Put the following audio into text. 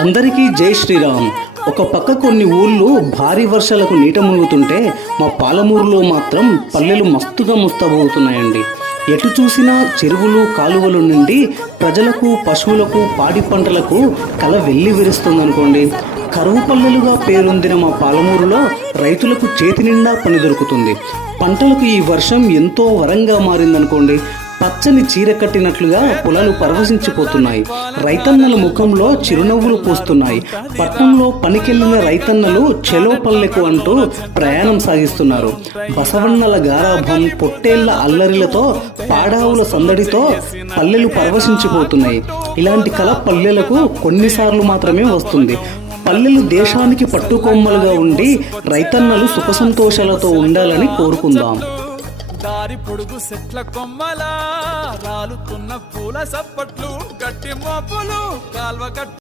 అందరికీ జై శ్రీరామ్. ఒక పక్క కొన్ని ఊళ్ళు భారీ వర్షాలకు నీట మునుగుతుంటే మా పాలమూరులో మాత్రం పల్లెలు మస్తుగా ముస్తాబవుతున్నాయండి ఎటు చూసినా చెరువులు కాలువలు నుండి ప్రజలకు పశువులకు పాడి పంటలకు కల వెళ్ళి విరుస్తుందనుకోండి. కరువు పల్లెలుగా పేరొందిన మా పాలమూరులో రైతులకు చేతి నిండా పని దొరుకుతుంది. పంటలకు ఈ వర్షం ఎంతో వరంగా మారిందనుకోండి. పచ్చని చీర కట్టినట్లుగా పొలాలు పరవశించిపోతున్నాయి. రైతన్నల ముఖంలో చిరునవ్వులు పూస్తున్నాయి. పట్నంలో పనికెళ్ళిన రైతన్నలు చెలో పల్లెకు అంటూ ప్రయాణం సాగిస్తున్నారు. బసవన్నల గారాభం పొట్టేళ్ళ అల్లరిలతో పాడావుల సందడితో పల్లెలు పరవశించిపోతున్నాయి. ఇలాంటి కళ పల్లెలకు కొన్నిసార్లు మాత్రమే వస్తుంది. పల్లెలు దేశానికి పట్టుకొమ్మలుగా ఉండి రైతన్నలు సుఖ సంతోషాలతో ఉండాలని కోరుకుందాం. దారి పొడుగు సెట్ల కొమ్మలా రాలుతున్న పూల సప్పట్లు గట్టి మోపులు కాల్వ